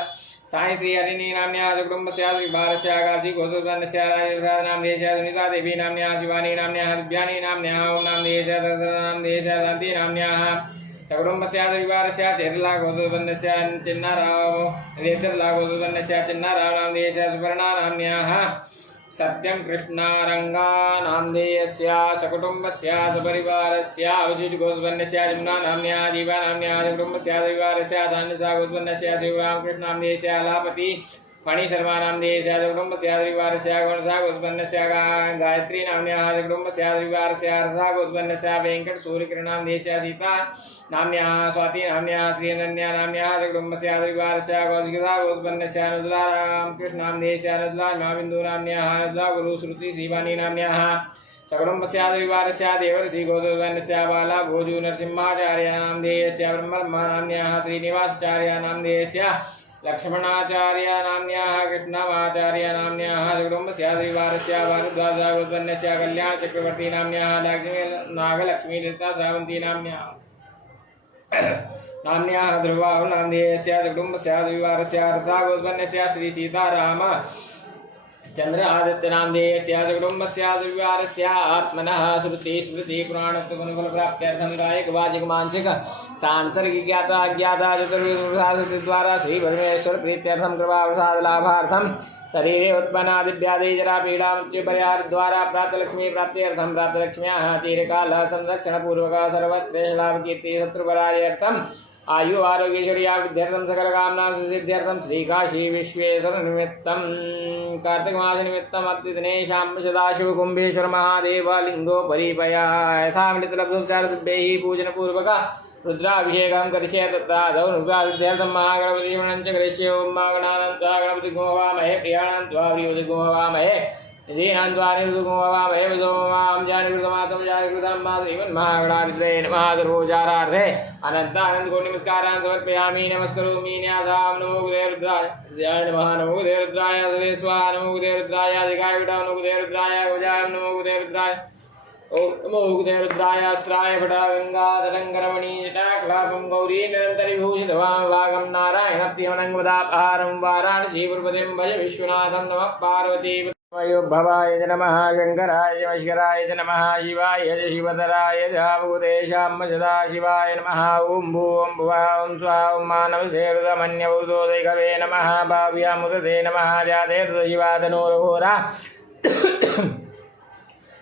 साई श्री हरिणी नाम्न्याः सकुटुम्बस्याद्रिवारस्या काशीगोत्रोत्पन्नस्या राजप्रसाद नामधेयस्या सुनीता देवी नाम्न्याः शिवानी नाम्न्याः दिव्यानी नाम्न्याः ओम नामधेयस्या नामधेयस्या शान्ति नाम्न्याः सकुटुम्बस्याद्रिवारस्या चेरलागोत्पन्नस्या चिन्नाराव चेरलागोत्पन्नस्या चिन्नाराव नामधेयस्या सुपर्णा नाम्न्याः सत्यं कृष्णारंगा नामधेयस्या सकुटुम्बस्या सपरिवारस्या अवशिष्टगोत्पन्नस्या जमुना नाम्न्याः जीवा नाम्न्याः सकुटुम्बस्याद्रिवारस्या सान्निसागोत्पन्नस्या शिवरामकृष्ण नामधेयस्या लापति फणी शर्मा नामधेयस्या सकुटुम्बस्याद्रिवारस्या गौणसागोत्पन्नस्या गायत्री नाम्न्याः सकुटुम्बस्याद्रिवारस्या रसागोत्पन्नस्या वेंकट सूर्यकिरण नामधेयस्या सीता नाम्न्याः स्वाति नाम्न्याः श्री अनन्या नाम्न्याः सकुटुम्बस्याद्रिवारस्या कौशिकागोत्पन्नस्या अनुदुला रामकृष्ण नामधेयस्या अनुदुला महाबिन्दु नाम्न्याः अनुदुला गुरुश्रुति श्रीवाणी नाम्न्याः सकुटुम्बस्याद्रिवारस्या देवर्षि गोत्रोत्पन्नस्या बाला भोजु नरसिंहाचार्य नामधेयस्या ब्रह्मब्रह्मा नाम्न्याः श्रीनिवासाचार्य नामधेयस्या लक्ष्मणाचार्य नाम्न्याः कृष्णमाचार्य नाम्न्याः सकुटुम्बस्याद्रिवारस्या भारद्वाजगोत्पन्नस्या कल्याण चक्रवर्ती नाम्न्याः नागलक्ष्मी ललिता श्रावन्ती नाम्न्याः ध्रुवा नामधेयस्या सकुटुम्बस्याद्रिवारस्या रसागोत्पन्नस्या श्री सीताराम चंद्र आदित्य नामधेयस्या सकुटुम्बस्याद्रिवारस्या आत्मनः श्रुति स्मृति पुराणत्वगुणफल प्राप्त्यर्थं कायिक वाचिक मानसिक सांसर्गिक ज्ञाता अज्ञाता चतुर्विध द्वारा श्री परमेश्वर प्रीत्यर्थं कृपा प्रसाद लाभार्थं शरीरे उत्पन्नादिव्याधि जरा पीड़ा मृत्यु परिहार द्वारा प्राप्त लक्ष्मी प्राप्त्यर्थं प्राप्त लक्ष्म्याः चिरकाल संरक्षण पूर्वक सर्वत्र लाभ कीर्ति शत्रुपराजयर्थं आयु आरोग्यश्वर्या विद्यार्थं सकल कामना सिद्ध्यर्थं श्रीकाशी विश्वेश्वर निमित्तं कार्तिक मास निमित्तम अद्वितने शाम सदाशिव कुंभेश्वर महादेव लिंगोपरिपया यथामृतलब्धोपचार दिव्यैः पूजन पूर्वक रुद्राभिषेकं करिष्ये तत्रादौ नुगादित्यर्थं महागणपति च करिष्ये ओम गणानां त्वा गणपति गुहवामहे प्रियाणां त्वा प्रियोदिगुहवामहे निधीनां त्वा निरुदुगुहवामहे विदोमां जानिवृतमातं जानिवृतं मा श्रीमन्महागणाधिपतये नमः सर्वोपचारार्थे अनन्तानन्द को नमस्कारान् समर्पयामि नमस्करोमि न्यासां नमो गुरुदेव रुद्राय नमः नमो गुरुदेव रुद्राय सवे स्वाहा नमो गुरुदेव रुद्राय अधिकाय विटां नमो गुरुदेव रुद्राय गोजाय नमो गुरुदेव रुद्राय ओम नमो गुरुदेव रुद्राय अस्त्राय फटा गंगाधरंगरमणि जटाक्लापं गौरी निरन्तरिभूषितवामभागं नारायण प्रियमनङ्गमदापहारं वाराणसीपुरपतिं भज विश्वनाथं नमः पार्वती भवाय नमः शंकराय मश्कराय नमः शिवाय च शिवतराय च भूतेशां सदा शिवाय नमः ओं भूं भुवः ओं स्वाहा ओं मानवसेरुतमन्यभूतोदैकवे नमः भाव्यामुदते नमः जातेर्दशिवातनोरघोरा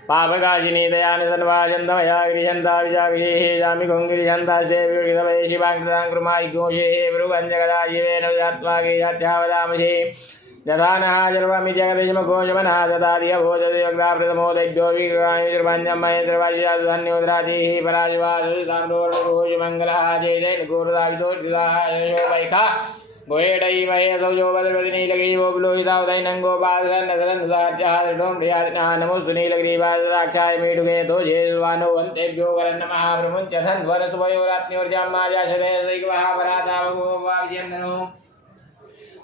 पापकाशिनी दयानि सन्वाजन्तमया गिरिजन्ता विजागिषेः जामि कुङ्गिरिजन्तास्ते विवृतवये शिवाङ्कृतां कृमायि घोषेः भृगञ्जगदा जीवेन विधात्मा गिरिजाच्छावदामषे यथा नः सर्वमि जगदिशमघोषमनः ददादियभोजविग्राप्रथमो दैभ्यो विग्रहामिर्भञ्जमये सर्वाशिषाधन्योद्राजिः पराशिवासुताम्रोर्घोषमङ्गलः जय जय घोरदाविदोषिताः शोभैखा गोयेडै महे सौजो भद्रवदिनीलगिरिवो विलोहितावदैनङ्गो पादरन्नसरन्नुसार्जः नमोऽस्तु नीलगिरिवासाक्षाय मीढुके दोषेवानो वन्तेभ्यो वरन्नमः प्रमुञ्चधन्वरसुभयोरात्न्योर्जामाजाशदे सैकवः परातावगो वाविजन्दनो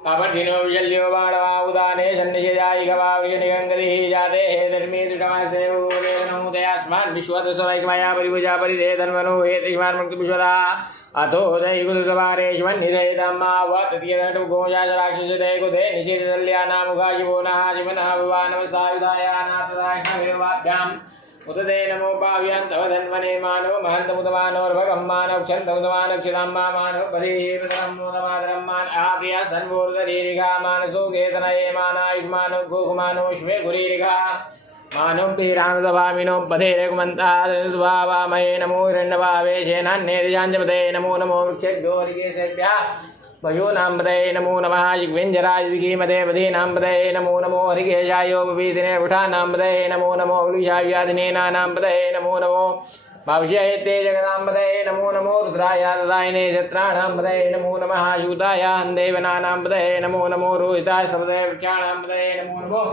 पापठिनो विशल्यो बाणवा उदाने सन्निषेदायिकवा विषनिगङ्गतिः जाते हे धर्मी दृढमास्ते वेदनौ दयास्मान् विश्वतसवैकमया परिभुजा परिधे धर्मनो हे तिष्मान् मुक्तिविश्वदा अथो दैकुलसवारेश्वन्निधेतम्मावततीयनटुगोजाशराक्षसदे कुधे निषेधल्ल्यानामुखा शिवो नः शिवनः भवानमस्तायुधायानाथदाक्षणविर्वाभ्याम् उत ते नमो पाव्यान्तव धन्वने मानो महन्तमुदमानोर्भगं मानक्षन्तमुदमानक्षताम्बा मानो पदेः प्रतमोदमातरं मान आप्रिया सन्मूर्धरीरिघा मानसो केतनये मानायुग्मानो गोकुमानो श्वे गुरीरिघा मानो पीरामदभामिनो पदे रेकुमन्तावामहे नमो हिरण्यभावेशेनान्येदिशाञ्जपदे नमो नमो वृक्षेभ्यो हरिकेशेभ्यः पशूनां पदये नमो नमः जिग्विञ्जराजदिगीमते पदीनां पदये नमो नमो हरिकेशायोपवीतिने वृषाणां पदये नमो नमो वृषाव्याधिनेनानां पदये नमो नमो भविष्यते जगदां पदये नमो नमो रुद्राय ददायिने शत्राणां पदये नमो नमः शूताय देवनानां पदये नमो नमो रोहिताय सपदये वृक्षाणां पदये नमो नमो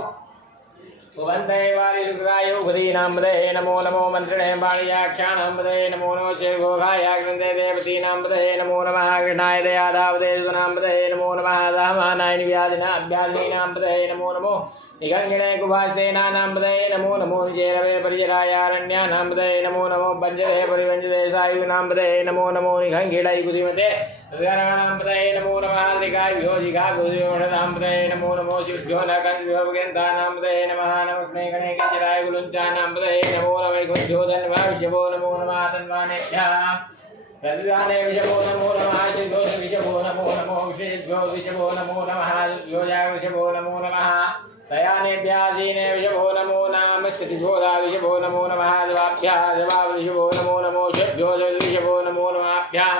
वन्दे वारिरुद्राय उभदीनां पदये नमो नमो मन्त्रिणे बाणयाक्षाणां पदये नमो नमो चेघोघाय ग्रन्थे देवतीनां पदये नमो नमः कृष्णाय दयादावदे सुनां पदये नमो नमः दामानाय निव्याधिनाभ्याधीनां पदये नमो नमो निगङ्गिणे कुभास्तेनानां पदये नमो नमो निचेरवे परिचरायारण्यानां पदये नमो नमो पञ्चदे परिवञ्चदे सायुनां पदये नमो नमो निगङ्गिडै कुधिमते ऋगणानां पदये नमो नमः त्रिकाभ्यो जिघागुधियोषधां पदये नमो नमो शिवभ्यो नकन्भ्यो भगन्तानां पदये नमः नमस्मे गणे किञ्चिराय गुलुञ्चानां पदये नमो नमः गुञ्जो धन्वा विशवो नमो नमः तन्वानेभ्यः प्रतिदाने विशवो नमो नमः श्रीघोष विशवो नमो नमो विशेषभ्यो विशवो नमो नमः योजा विशवो नमो नमः दयानेभ्यासीने विशवो नमो नाम स्थितिभोधा विशवो नमो नमः जवाभ्यः जवाब विशवो नमो नमो शुभ्यो विशवो नमो नमाभ्यः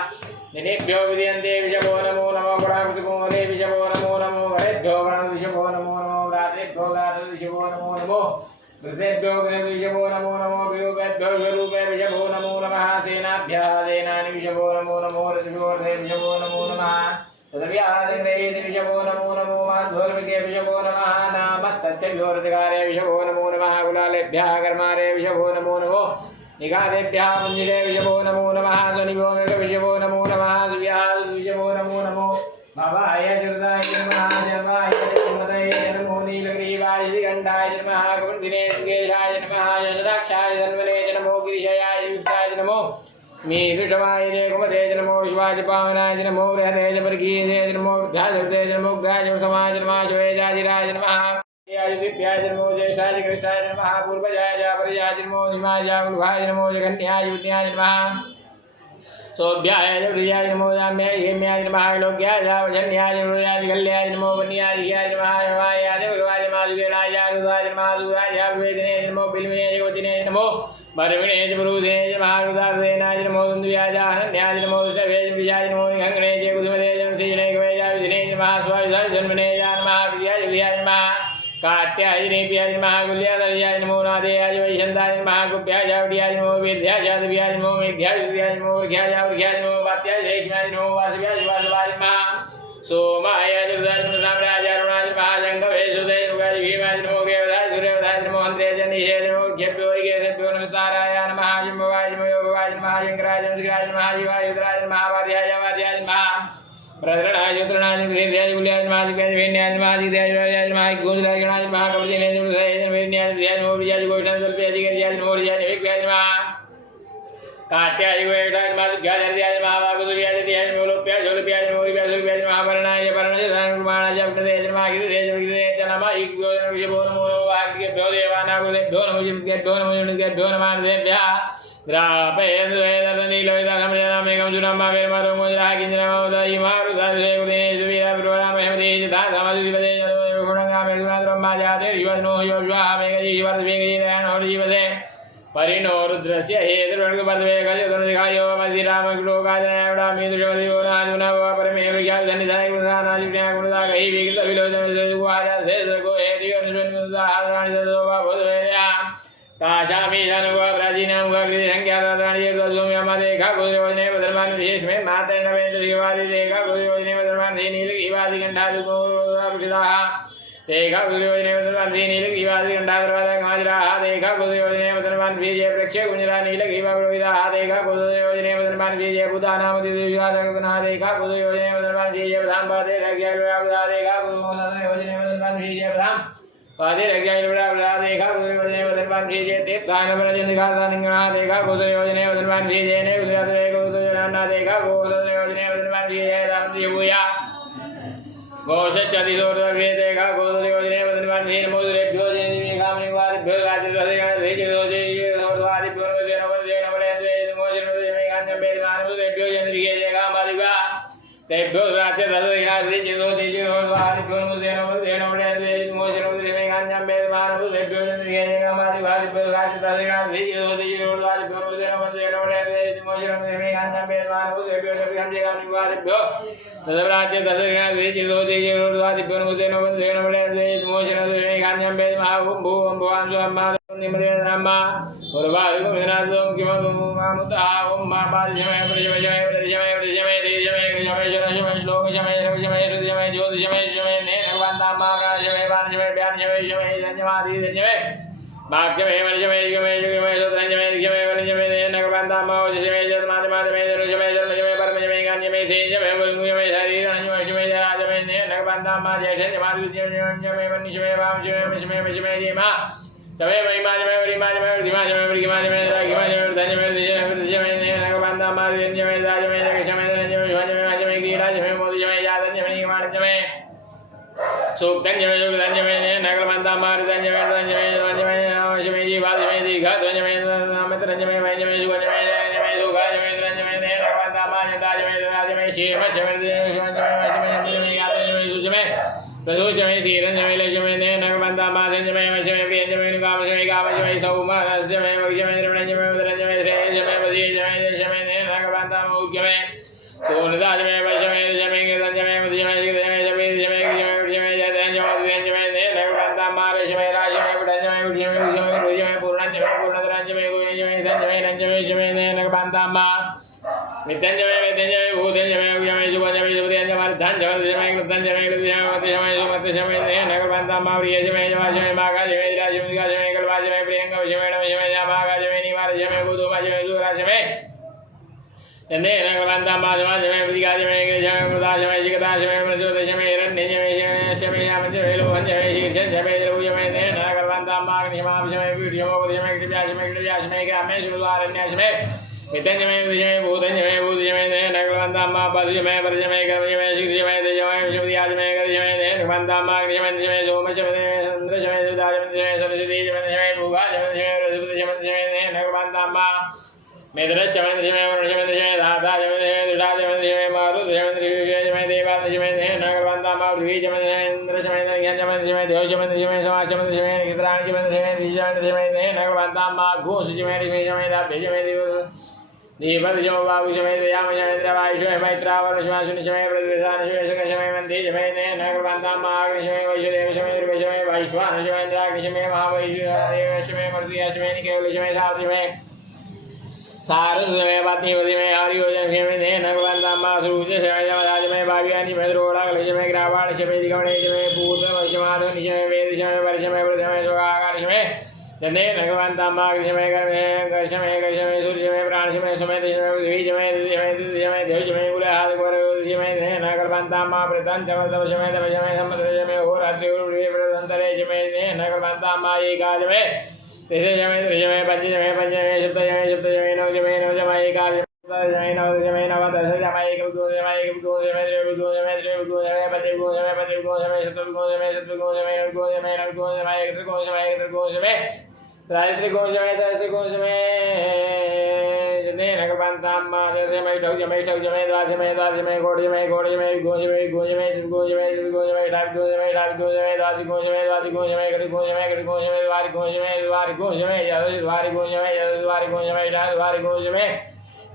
दिनेभ्यो विदयन्ते विशवो नमो नमो गणाकृतिकुमारे विशवो नमो नमो गणेभ्यो गण विशवो नमो नमो रात्रेभ्यो रात्र विशवो नमो नमो वृषेभ्यो विशवो नमो नमो वियोगेभ्यो स्वरूपे विशवो नमो नमः सेनाभ्यः सेनानि विशवो नमो नमो रजोर्धे विशवो नमो नमः तदव्यादिन्द्रेति विशवो नमो नमो माध्वर्मिके विशवो नमः नामस्तस्यभ्योरधिकारे विशवो नमो नमः कुलालेभ्यः कर्मारे विशवो नमो नमो निगादेभ्यः मञ्जिरे विशवो नमो नमः स्वनिभो विशवो नमो नमः सुव्याः विशवो नमो नमो भवाय जगदाय नमः जवाय जगमदये नमो नीलग्रीवाय श्रीकण्ठाय नमः कवन्दिने सुकेशाय नमः यशदाक्षाय धन्वने नमो गिरिशयाय युक्ताय नमो मीदृशवाय कुमते नमो विश्वाय पावनाय नमो बृहते वर्गीये नमो ध्याजते नमो ग्राज समाज नमः शिवेजाजिराय नमः दिव्याय नमो ज्येष्ठाय कृष्णाय नमः पूर्वजाय जापरजाय नमो हिमाय जागुभाय नमो जगन्याय युज्ञाय नमः सौभ्याय प्रियाय नमो जाम्याय हेम्याय नमः लोक्याय जावजन्याय नमोयाय कल्याय नमो वन्याय ह्याय नमः वायाय भगवाय नमः जुगेनाय रुद्राय नमः सुराय वेदने नमो बिल्विने योतिने नमो भरविणे पुरुषे नमः रुद्राय नमो दुन्द्याय हरण्याय नमो विषय विजाय नमो निघङ्गणे जय कुसुमते जन्मतीने गवेयाय विधिने नमः स्वायुधाय जन्मने नमः प्रियाय प्रियाय नमः काट्याय नेप्याय नमः गुल्याय नमो नादेयाय वैशन्ताय नमः गुप्याय जावड्याय नमो वेद्याय जातव्याय नमो मेघ्याय विद्याय नमो वर्घ्याय वर्घ्याय नमो वात्याय जयज्ञाय नमो वासव्याय वासवाय नमः सोमाय जगदाय नमो साम्राज्याय अरुणाय नमः जङ्गवे सुदय रुगाय भीमाय नमो गेवधाय सूर्यवधाय नमो हन्त्रे जनिषे नमो घेभ्यो गेसेभ्यो नमस्काराय नमः जम्भवाय नमो योगवाय नमः शङ्कराय नमस्काराय नमः शिवाय रुद्राय नमः वार्याय वार्याय नमः प्रधरणाय युत्रणाय विधेयाय गुल्याय नमः शिवाय वेन्याय नमः सिद्धाय वार्याय नमः गुंजराय गणाय नमः कवचिने नमः वेन्याय विधेयाय नमो विजयाय गोष्ठाय जल्पयाय जिगर्याय नमो रियाय वेक्याय नमः काट्याय गोष्ठाय नमः सिद्धाय जर्याय नमः वागुदुर्याय जर्याय नमो लोप्याय झोलप्याय नमो रियाय झोलप्याय नमः वर्णाय वर्णाय धर्माणाय प्रदेय नमः गिरिदेय गिरिदेय नमः इक्यो विशवो नमो वाक्यभ्यो देवानागुदेभ्यो नमो जिभ्यभ्यो नमो जुनुभ्यो नमः देभ्यः द्रापयेन्द्रवेदनीलोहितासमजनामेकं जुनामावेर्मरो मोजराः किञ्जनमोदयि मारुदासे गुणेषु वीरविरोरामहेमदेहि तथा समाधिपदे जलोगुणगामे गुणाद्रह्माजाते युवनो योज्वाहा मेघजीवरस मेघजीवनो जीवसे परिणो रुद्रस्य हेतुर्वर्गपदवेगजतनुदिखायो मसिरामग्लोकाजनयवडामीदुषवदियो नाजुनव परमे विख्यातधनिधाय गुणदानाजुट्या गुणदागहि विकृतविलोचनविलोचुवाजासेसर्गो हेतियोनिष्वन्मुदाहाराणिसदोवा भूतवेदया ताशामीशानुगो प्राचीनामुगा कृतिसङ्ख्याताराणियर्द्वसोम्यमदेखा गुरुयोजने वधर्मान् विशेषमे मातर्णवेन्द्रशिवादिदेखा गुरुयोजने वधर्मान् नीलगिवादिगण्ठादिगोरुदापुषिताः देखा गुरुयोजने वधर्मान् नीलगिवादिगण्ठादर्वादगमाजराः देखा गुरुयोजने वधर्मान् विजय प्रक्षे गुंजरा नीलगिवापुरोहिताः देखा गुरुयोजने वधर्मान् विजय भूतानामतिविश्वासगुणाः देखा गुरुयोजने वधर्मान् विजय प्रधानपादे रज्ञालुरावृता देखा गुरुयोजने वधर्मान् विजय प्रधान पादे रज्ञालुरावृता देखा गुरुयोजने वधर्मान् विजय तीर्थानवरजन्दिखादानिंगणाः देखा गुरुयोजने वधर्मान् विजयने गुरुयात्रे गुरुयोजनान्ना देखा गुरुयोजने वधर्मान् विजय दानदिभूया गोषश्चतिसोर्ध्वे देखा गुरुयोजने वधर्मान् विजय नमोदुरेभ्यो जयनिमेघामनिवादिभ्यो राजदशगणधेजो जयसोर्ध्वादिभ्यो नमोदेनवदेनवदेनवदेनमेघान्यम्बेदमानवदेभ्यो जयनिर्घे जयगामादिभ्या तेभ्यो राजदशगणधेजो जयसोर्ध्वादिभ्यो नमोदेनवदेनवदेनवदेनमेघान्यम्बेदमानवदेभ्यो जयनिर्घे जयगामादिभ्यो राजदशगणधेजो जयसोर्ध्वादिभ्यो नमोदेनवदेनवदेनवदेनमेघान्यम्बेदमानवदेभ्यो जयगामादिभ्यो तदवराज्य दशगणधेजो जयसोर्ध्वादिभ्यो नमोदेनवदेनवदेनवदेनमेघान्यम्बेदमानवदेभ्यो निमदेनम्मा उर्वारुकं विनादं किममुतः ओम मा पादशमय प्रजमय प्रजमय प्रजमय देजमय जमय शरशमय श्लोकशमय रविशमय रुद्रमय ज्योतिशमय शमय ने भगवन्ता मागाशमय वाणशमय व्यानशमय शमय धन्यवादी धन्यमय भाग्यमय मनशमय युगमय युगमय सुत्रंजमय दिशमय वनशमय ने भगवन्ता मावशमय जन्मादमादमय धनुषमय जन्मशमय परमशमय गान्यमय तेजमय वरुणमय शरीरमय शमय जराजमय ने भगवन्ता मा जयशन्यमादिजमय वन्यशमय वामशमय मशमय मशमय जेमा समय महिमा जमय वरिमा जमय वरिमा जमय वरिमा जमय रागिमा जमय धन्यमय दिशमय ने भगवन्ता मा जयशमय राजमय जगशमय धन्यमय शिवजमय जमय गिरिराजमय मोदिजमय यादन्यमय हिमानजमय सूक्तंजमय योगधन्यमय ने भगवन्ता मा धन्यमय धन्यमय धन्यमय शिवजमय जीवाजमय दीर्घधन्यमय नामतरंजमय वैजमय सुगंजमय धन्यमय सुगाजमय धन्यमय ने भगवन्ता मा जयजमय राजमय शिवमय शिवजमय यादन्यमय सुजमय प्रदोषमय सीरंजमय लक्ष्मय ने भगवन्ता मा संजमय मशमय प्रियंजमय कामशमय कामशमय सौमनस्यमय वक्षमय द्रवणजमय उदरंजमय श्रेयजमय पदीजमय दशमय ने भगवन्ता मा उग्यमय सोनदाजमय वशमय जमय गिरंजमय मध्यमय गिरंजमय जमय जमय जमय जमय जमय ने भगवन्ता मा रशमय राजमय उदरंजमय उद्यमय उद्यमय उद्यमय पूर्णजमय पूर्णधरंजमय गोविंदजमय संजमय रंजमय जमय ने भगवन्ता मा नित्यंजमय वेद्यंजमय भूतंजमय उग्यमय सुगंजमय सुपतिंजमय धनजमय जमय कृतंजमय कृतजमय मत्यजमय सुमत्यजमय ने भगवन्ता मा प्रियजमय जमाजमय मागाजमय राजमय गाजमय कल्पाजमय प्रियंगजमय नमजमय मागाजमय निवारजमय गुदुमजमय सुराजमय तन्ने भगवन्ता मा जमाजमय प्रतिगाजमय गिरिजमय मुदाजमय जिगदाजमय प्रचोदजमय हिरण्यजमय शमय शामजमय लोहंजमय शीर्षजमय द्रवजमय ने भगवन्ता मा अग्निशमाजमय वीर्यमोपजमय कृत्याजमय कृत्याजमय ग्रामय सुरद्वारण्यजमय नित्यंजमय विजय भूतंजमय भूतजमय ने भगवन्ता मा पदजमय परजमय कर्मजमय शीर्षजमय तेजमय विषमदियाजमय गर्जमय ने भगवन्ता मा अग्निशमय सोमशमय चन्द्रशमय सुदाजमय सरस्वतीजमय भूगाजमय रजपतिजमय ने भगवन्ता मा मेदरशमय वर्णजमय धाताजमय दुषाजमय मारुतजमय देवाजमय ने भगवन्ता मा पृथ्वीजमय इंद्रशमय ज्ञानजमय देवजमय समाजमय नित्राणजमय विजयजमय ने भगवन्ता मा घोषजमय जमय दाभ्यजमय दीपजमय बाबुजमय दयामय द्रवायुषमय मैत्रावरशमय प्रतिशानशमय सकशमय मंदिरजमय ने भगवन्ता मा अग्निशमय वैश्वदेवशमय द्रवशमय वैश्वानशमय इंद्राग्निशमय महावैश्वदेवशमय मर्दियाशमय निकेवलशमय साधुशमय सारस्वमय पत्नीवतिमय हरियोजनशमय ने भगवन्ता मा सुरुचशमय जमदाजमय भाग्यानिशमय द्रोणाकलशमय ग्रावाणशमय दिगमणशमय पूर्णवशमाधवनिशमय वेदशमय वर्षमय प्रथमय स्वगाकारशमय जने भगवन्ता मा अग्निशमय कर्षमय कर्षमय सूर्यशमय प्राणशमय समय दशमय पृथ्वीशमय दिशमय देवशमय कुलहादिवरशमय ने भगवन्ता मा प्रतंचमर्दवशमय तमशमय सम्मतशमय होरात्रिवृद्धन्तरेशमय ने भगवन्ता मा एकाशमय दशशमय त्रिशमय पंचशमय पंचमय सप्तशमय सप्तशमय नवशमय नवशमय एकादशमय नवदशमय नवदशमय एकविंशमय एकविंशमय त्रिविंशमय त्रिविंशमय पंचविंशमय पंचविंशमय सप्तविंशमय सप्तविंशमय नवविंशमय नवविंशमय एकत्रिंशमय एकत्रिंशमय त्रयस्त्रिंशमय त्रयस्त्रिंशमय जने नगरबंतां माजमे शौजमे शौजमे द्वाजमे द्वाजमे गोडजमे गोडजमे गोजमे गोजमे गोजमे गोजमे ढाल गोजमे ढाल गोजमे द्वाज गोजमे द्वाज गोजमे गड़ गोजमे गड़ गोजमे द्वार गोजमे द्वार गोजमे याद द्वार गोजमे याद द्वार गोजमे ढाल द्वार गोजमे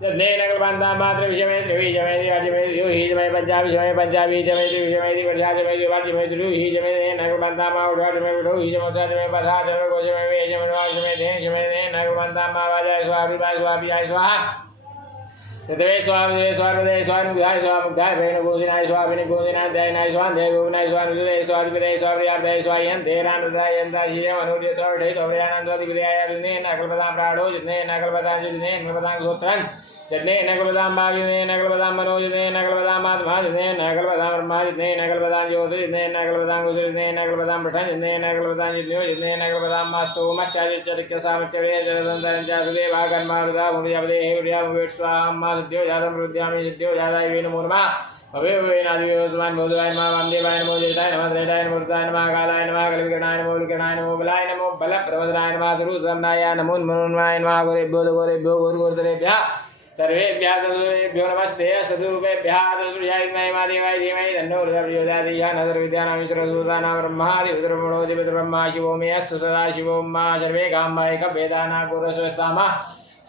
जने नगरबंतां मात्र विषमे त्रिविजमे दिवाजमे योहिजमे पंजाबीजमे पंजाबीजमे त्रिविजमे दिवाजमे दिवाजमे त्रिविजमे नगरबंतां मा उडाजमे उडोहिजमे साजमे बधाजमे गोजमे वेजमे वाजमे देजमे नगरबंतां मा वाजय स्वाहा स्वाहा स्वाहा तदेव स्वाहा स्वाहा स्वाहा स्वाहा भेन गोजिनाय स्वाहा भेन गोजिनाय दयनाय स्वाहा देव गोविनाय स्वाहा रुदय स्वाहा विदय स्वाहा यादय स्वाहा देरान रुदय यंदाशिय मनोजय स्वाहा ढे स्वाहा स्वाहा विदय ने नगरबंतां प्राणो जितने नगरबंतां जितने नगरबंतां गोत्रन जितने नगरबंतां बागिने नगरबंतां मनोज जितने नगरबंतां आत्मा जितने नगरबंतां ब्रह्मा जितने नगरबंतां ज्योति जितने नगरबंतां गुजर जितने नगरबंतां पठन जितने नगरबंतां जितने जितने नगरबंतां मास्तो मस्यादि चरित्र सामचर्य जलदंतरं चासुदे भागन्मारुदा मुर्यावदे हेवड्या मुवेट स्वाहा मा सिद्ध्यो जातम रुद्यामि सिद्ध्यो जाताय वेन मुर्मा अवे नादिवे वसुमान बोधवाय नमः वामदेवाय नमो ज्येष्ठाय नमः त्रेताय नमो रुद्राय नमः कालाय नमः कलविकरणाय नमो विकरणाय नमो बलाय नमो बलप्रवदनाय नमः सुरुद्रमनाय नमो मनुन्माय नमः गोरेभ्यो गोरेभ्यः सर्वेभ्यः सदुरेभ्यो नमस्ते सदुरूपेभ्यः सदुर्याय महादेवाय धीमहि तन्नो रुद्रः प्रचोदयात् नदर्विद्यानां ईश्वरसूतानां ब्रह्मा शिवो मे अस्तु सदा शिवो मा सर्वे कामैकभेदाना कुरस्वस्तामा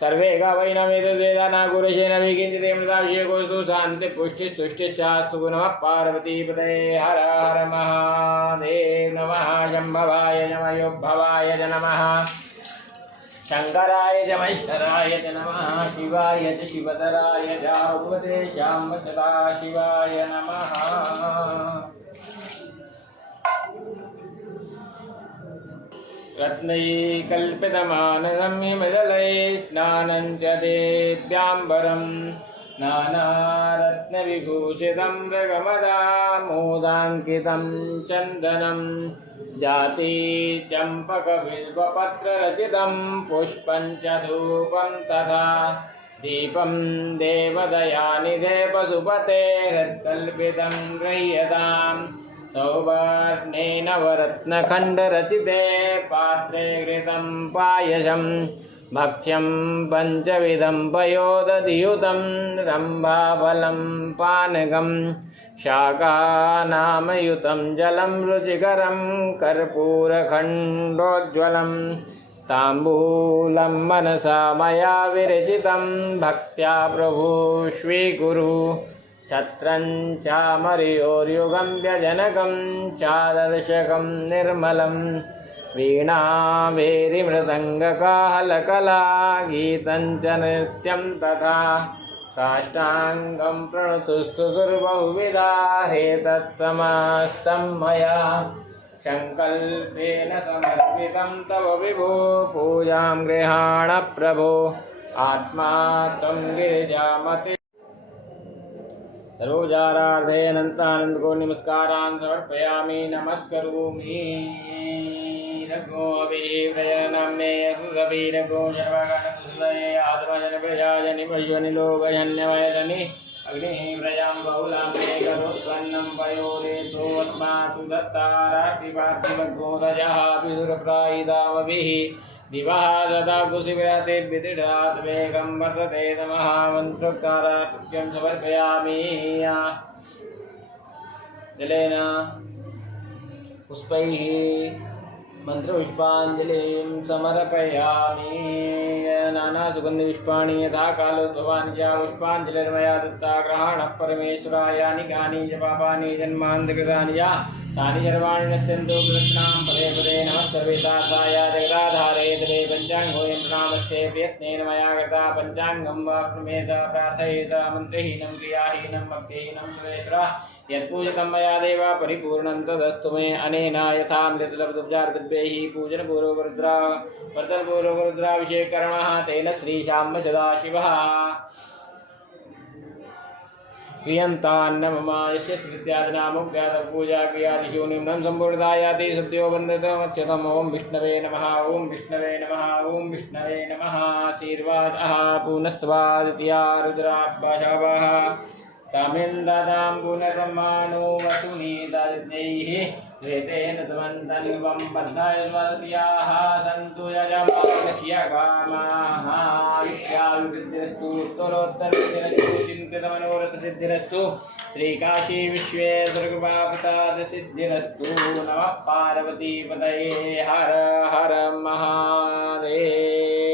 सर्वे गावैनमेतद्वेदाना कुरशेन विकिञ्चिते मृताभिषेकोऽस्तु शान्ति पुष्टिस्तुष्टिश्चास्तु नमः पार्वतीपतये हर हर महादेव नमः शम्भवाय नमः योद्भवाय च नमः शंकराय च महेश्वराय च नमः शिवाय च शिवतराय च भगवते श्याम सदा शिवाय नमः रत्नैकल्पितमानसं हिमजलैः स्नानं च देव्याम्बरं नानारत्नविभूषितं मृगमदामोदाङ्कितं चन्दनं जाति चम्पकबिल्वपत्ररचितं पुष्पं च धूपं तथा दीपं देवदयानिधे पशुपते हृत्कल्पितं गृह्यताम् सौवर्णेन वरत्नखण्डरचिते पात्रे घृतं पायसं भक्ष्यं पञ्चविधं पयोदधियुतं रम्भाफलं पानकं शाकानामयुतं जलं रुचिकरं कर्पूरखण्डोज्ज्वलं ताम्बूलं मनसा मया विरचितं भक्त्या प्रभु स्वीकुरु छत्रं चामर्योर्युगं व्यजनकं चादर्शकं निर्मलं वीणाभेरिमृदङ्गकाहलकला गीतं च नृत्यं तथा साष्टाङ्गं प्रणुतुस्तु दुर्बहुविधा हेतत्समस्तं मया संकल्पेन समर्पितं तव विभो पूजां गृहाण प्रभो आत्मा त्वं गिरिजामते सर्वोजारार्थे अनंतानंद को नमस्कारान् समर्पयामि नमस्करोमि रघो अभिप्रजनमे सुरवीरघो सर्वगणसुदये आत्मजन प्रजाजनि पश्वनिलोकजन्यवयजनि अग्निः प्रजां बहुलां मे करोत्पन्नं पयोरेतो अस्मासु दत्तारातिपार्थिवघो रजः विदुरप्रायिदामभिः दिवः सदा कुशिविरते विदिढात् वेगं वर्तते तमः मन्त्रोक्तारात्मकं समर्पयामि जलेन पुष्पैः मन्त्रपुष्पाञ्जलिं समर्पयामि नानासुगन्धपुष्पाणि यथा कालोद्भवानि च पुष्पाञ्जलिर्मया दत्ता ग्रहाणः परमेश्वरायानि कानि च पापानि जन्मान्तकृतानि च तानि सर्वाणि नश्यन्तु कृष्णां पदे पदे नमः सर्वेतार्थाय जगदाधारे तवे पञ्चाङ्गोऽयं प्रणामस्ते प्रयत्नेन मया कृता पञ्चाङ्गं वाप्नुमेत प्रार्थयेत मन्त्रहीनं क्रियाहीनं भक्तिहीनं सुरेश्वर यत्पूजितं मया देव परिपूर्णं तदस्तु मे अनेन यथा मृतलब्धोपचारद्रव्यैः पूजनपूर्वकरुद्राभिषेककरणः तेन श्रीशाम्ब सदाशिवः क्रियन्तान्न मम यस्य स्मृत्यादिनामोक्त्यादपूजा क्रियादिषु निम्नं सम्पूर्णतायाति सद्यो वन्दतमच्युतम् ॐ विष्णवे नमः ॐ विष्णवे नमः ॐ विष्णवे नमः आशीर्वादः पुनस्त्वादित्या रुद्राभ्यशावः सामिन्दातां पुनर्ब्रह्माणो वसुनीतादित्यैः श्वेतेन तमन्तन्वं बद्धाय स्वस्याः सन्तु यजमानस्य कामाः दीर्घायुष्याभिवृद्धिरस्तु उत्तरोत्तरसिद्धिरस्तु चिन्तितमनोरथसिद्धिरस्तु श्रीकाशी विश्वेश्वरकृपाप्रसादसिद्धिरस्तु नमः पार्वतीपतये हर हर महादेव।